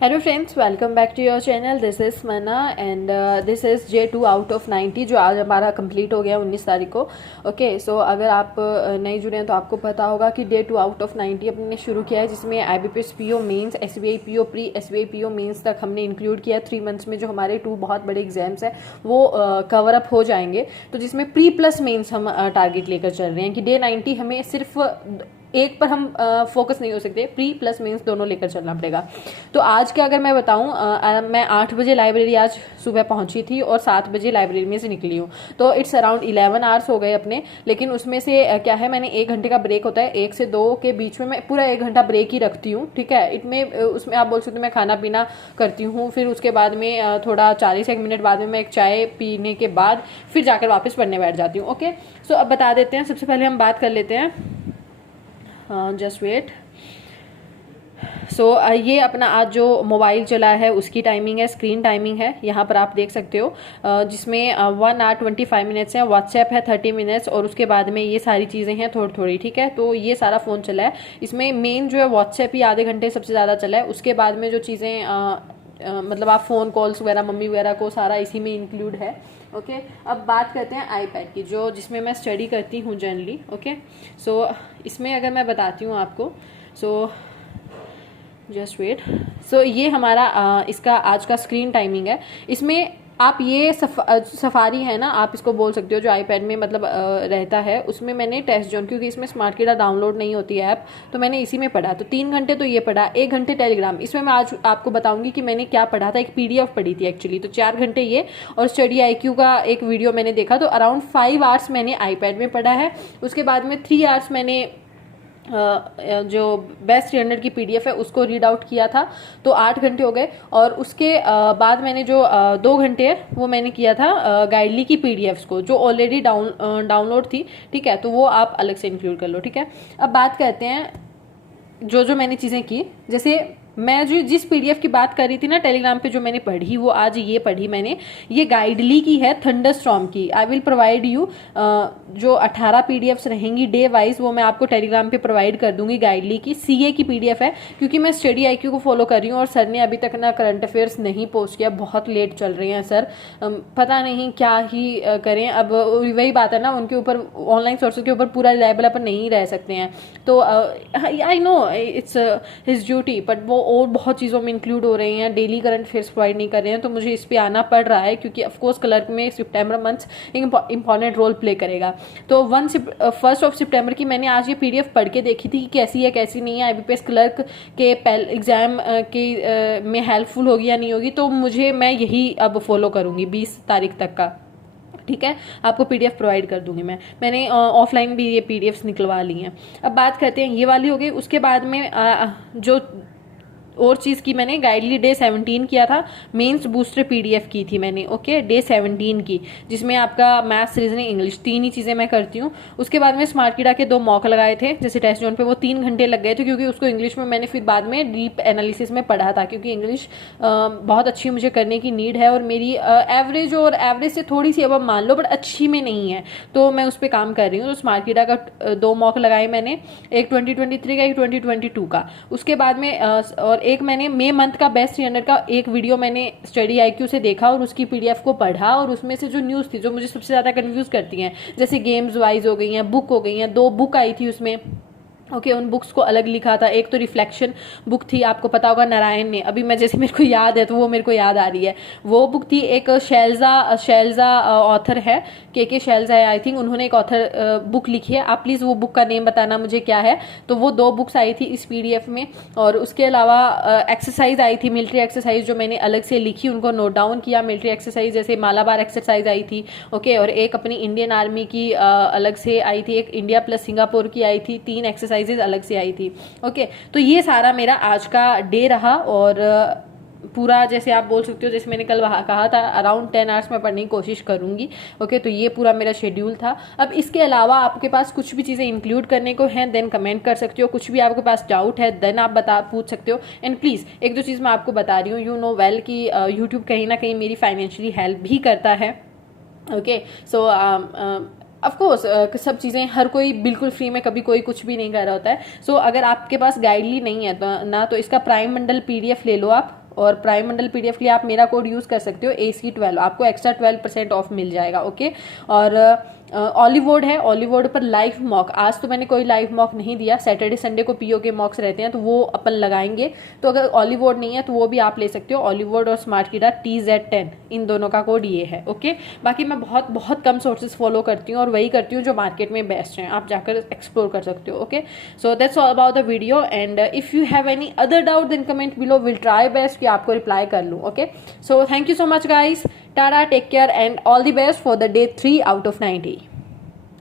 Hello friends, welcome back to your channel. This is मना and this is J2 out of 90 जो आज हमारा complete हो गया 19 तारीख को। ओके, सो अगर आप नए जुड़े हैं तो आपको पता होगा कि Day 2 आउट ऑफ 90 अपने ने शुरू किया है, जिसमें IBPS PO mains, SBI PO pre, SBI PO mains तक हमने इंक्लूड किया 3 मंथ्स में। जो हमारे 2 बहुत बड़े एग्जाम्स हैं वो कवर अप हो जाएंगे। तो जिसमें प्री प्लस मेंस हम टारगेट लेकर चल रहे हैं कि Day 90 हमें सिर्फ एक पर हम फोकस नहीं हो सकते, प्री प्लस मेंस दोनों लेकर चलना पड़ेगा। तो आज का अगर मैं बताऊं, मैं 8 बजे लाइब्रेरी आज सुबह पहुंची थी और 7 बजे लाइब्रेरी में से निकली हूं। तो इट्स अराउंड 11 आवर्स हो गए अपने। लेकिन उसमें से क्या है, मैंने 1 घंटे का ब्रेक होता है, 1 से 2 के बीच में मैं पूरा 1 घंटा ब्रेक ही रखती हूँ। ठीक है, उसमें आप बोल सकते हो मैं खाना पीना करती हूँ। फिर उसके बाद में थोड़ा 40 मिनट बाद में मैं एक चाय पीने के बाद फिर जाकर वापस पढ़ने बैठ जाती हूँ। ओके, सो अब बता देते हैं। सबसे पहले हम बात कर लेते हैं, जस्ट वेट। सो ये अपना आज जो मोबाइल चला है उसकी टाइमिंग है, स्क्रीन टाइमिंग है, यहाँ पर आप देख सकते हो, जिसमें 1 आवर 25 मिनट्स है। व्हाट्सएप है 30 मिनट्स और उसके बाद में ये सारी चीज़ें हैं थोड़ी थोड़ी। ठीक है, तो ये सारा फ़ोन चला है। इसमें मेन जो है व्हाट्सएप ही आधे घंटे सबसे ज़्यादा चला है। उसके बाद में जो चीज़ें मतलब आप फ़ोन कॉल्स वगैरह मम्मी वगैरह को सारा इसी में इंक्लूड है। ओके, अब बात करते हैं आईपैड की, जिसमें मैं स्टडी करती हूँ जनरली। ओके, सो इसमें अगर मैं बताती हूँ आपको, सो जस्ट वेट। सो ये हमारा इसका आज का स्क्रीन टाइमिंग है। इसमें आप ये सफारी है ना, आप इसको बोल सकते हो, जो आईपैड में मतलब रहता है, उसमें मैंने टेस्ट जोन, क्योंकि इसमें स्मार्ट किडा डाउनलोड नहीं होती है ऐप, तो मैंने इसी में पढ़ा। तो 3 घंटे तो ये पढ़ा, 1 घंटे टेलीग्राम। इसमें मैं आज आपको बताऊंगी कि मैंने क्या पढ़ा था। एक PDF पढ़ी थी एक्चुअली, तो 4 घंटे ये, और स्टडी IQ का एक वीडियो मैंने देखा। तो अराउंड 5 आवर्स मैंने आईपैड में पढ़ा है। उसके बाद में 3 आवर्स मैंने जो बेस्ट 300 की PDF है उसको रीड आउट किया था। तो 8 घंटे हो गए। और उसके बाद मैंने जो 2 घंटे है वो मैंने किया था गाइडली की PDFs को, जो ऑलरेडी डाउनलोड थी। ठीक है, तो वो आप अलग से इंक्लूड कर लो। ठीक है, अब बात करते हैं जो मैंने चीज़ें की। जैसे मैं जो जिस PDF की बात कर रही थी ना टेलीग्राम पे, जो मैंने पढ़ी, वो आज ये पढ़ी मैंने। ये गाइडली की है, थंडरस्टॉर्म की। आई विल प्रोवाइड यू जो 18 PDFs रहेंगी डे वाइज, वो मैं आपको टेलीग्राम पे प्रोवाइड कर दूंगी। गाइडली की CA की PDF है, क्योंकि मैं स्टडी IQ को फॉलो कर रही हूँ और सर ने अभी तक ना करंट अफेयर्स नहीं पोस्ट किया। बहुत लेट चल रहे हैं सर, पता नहीं क्या ही करें। अब वही बात है ना, उनके ऊपर ऑनलाइन सोर्सेज के ऊपर पूरा रिलायबल अपन नहीं रह सकते हैं। तो I know it's his duty, but वो और बहुत चीज़ों में इंक्लूड हो रहे हैं, डेली करंट अफेयर्स प्रोवाइड नहीं कर रहे हैं। तो मुझे इस पे आना पड़ रहा है, क्योंकि ऑफकोर्स क्लर्क में सितंबर मंथ एक इंपॉर्टेंट रोल प्ले करेगा। तो 1 सितंबर की मैंने आज ये PDF पढ़ के देखी थी कि कैसी है कैसी नहीं है, IBPS क्लर्क के एग्जाम के में हेल्पफुल होगी या नहीं होगी। तो मैं यही अब फॉलो करूँगी 20 तारीख तक का। ठीक है, आपको PDF प्रोवाइड कर दूंगी मैंने ऑफलाइन भी ये PDFs निकलवा ली हैं। अब बात करते हैं, ये वाली हो गई। उसके बाद में जो और चीज़ की मैंने गाइडली डे 17 किया था, मेंस बूस्टर PDF की थी मैंने। ओके, डे 17 की, जिसमें आपका मैथ्स, रीजनिंग, इंग्लिश 3 ही चीज़ें मैं करती हूँ। उसके बाद में स्मार्ट किडा के 2 मॉक लगाए थे, जैसे टेस्ट जोन पे, वो 3 घंटे लग गए थे, क्योंकि उसको इंग्लिश में मैंने फिर बाद में डीप एनालिसिस में पढ़ा था, क्योंकि इंग्लिश बहुत अच्छी मुझे करने की नीड है, और मेरी एवरेज और एवरेज से थोड़ी सी अब मान लो, बट अच्छी में नहीं है, तो मैं उस पर काम कर रही हूँ। तो स्मार्ट किडा का 2 मॉक लगाए मैंने, एक 2023 का, एक 2022 का। उसके बाद में और एक मैंने मई मंथ का बेस्ट 300 का एक वीडियो मैंने स्टडी IQ से देखा और उसकी PDF को पढ़ा। और उसमें से जो न्यूज़ थी, जो मुझे सबसे ज़्यादा कंफ्यूज करती हैं, जैसे गेम्स वाइज हो गई हैं, बुक हो गई हैं, 2 बुक आई थी उसमें। ओके, उन बुक्स को अलग लिखा था। एक तो रिफ्लेक्शन बुक थी, आपको पता होगा नारायण ने, अभी मैं जैसे मेरे को याद है तो वो मेरे को याद आ रही है, वो बुक थी। एक शैलजा ऑथर है, के शैलजा है आई थिंक, उन्होंने एक ऑथर बुक लिखी है। आप प्लीज़ वो बुक का नेम बताना मुझे क्या है। तो वो 2 बुक्स आई थी इस PDF में। और उसके अलावा एक्सरसाइज आई थी, मिलिट्री एक्सरसाइज, जो मैंने अलग से लिखी, उनको नोट डाउन किया। मिलिट्री एक्सरसाइज जैसे मालाबार एक्सरसाइज आई थी। ओके, और एक अपनी इंडियन आर्मी की अलग से आई थी, एक इंडिया प्लस सिंगापुर की आई थी, 3 एक्सरसाइजेज अलग से आई थी। ओके, तो ये सारा मेरा आज का डे रहा। और पूरा, जैसे आप बोल सकते हो, जैसे मैंने कल कहा था, अराउंड 10 आवर्स में पढ़ने की कोशिश करूंगी। ओके, तो ये पूरा मेरा शेड्यूल था। अब इसके अलावा आपके पास कुछ भी चीज़ें इंक्लूड करने को हैं, देन कमेंट कर सकते हो। कुछ भी आपके पास डाउट है, देन आप पूछ सकते हो। एंड प्लीज़ एक दो चीज़ मैं आपको बता रही हूँ, यू नो वेल कि यूट्यूब कहीं ना कहीं मेरी फाइनेंशियली हेल्प भी करता है। ओके, सो ऑफ कोर्स सब चीज़ें हर कोई बिल्कुल फ्री में कभी कोई कुछ भी नहीं कर रहा होता है। सो अगर आपके पास गाइडली नहीं है तो इसका प्राइम बंडल PDF ले लो आप। और प्राइम बंडल PDF के लिए आप मेरा कोड यूज़ कर सकते हो AC12, आपको एक्स्ट्रा 12% ऑफ मिल जाएगा। ओके, और ऑलिवोड है, ऑलिवोड पर लाइव मॉक, आज तो मैंने कोई लाइव मॉक नहीं दिया, सैटरडे संडे को PO के मॉक्स रहते हैं तो वो अपन लगाएंगे, तो अगर ऑलिवोड नहीं है तो वो भी आप ले सकते हो। ऑलिवोड और स्मार्ट कीड़ा TZ10, इन दोनों का कोड ये है। ओके, बाकी मैं बहुत बहुत कम सोर्सेज फॉलो करती हूँ और वही करती हूँ जो मार्केट में बेस्ट हैं, आप जाकर एक्सप्लोर कर सकते हो। Okay, so that's all about the video, and if you have any other doubt then comment below, will try best कि आपको रिप्लाई कर लूँ। Okay, so thank you so much guys, tata, take care and all the best for the day 3 out of 90।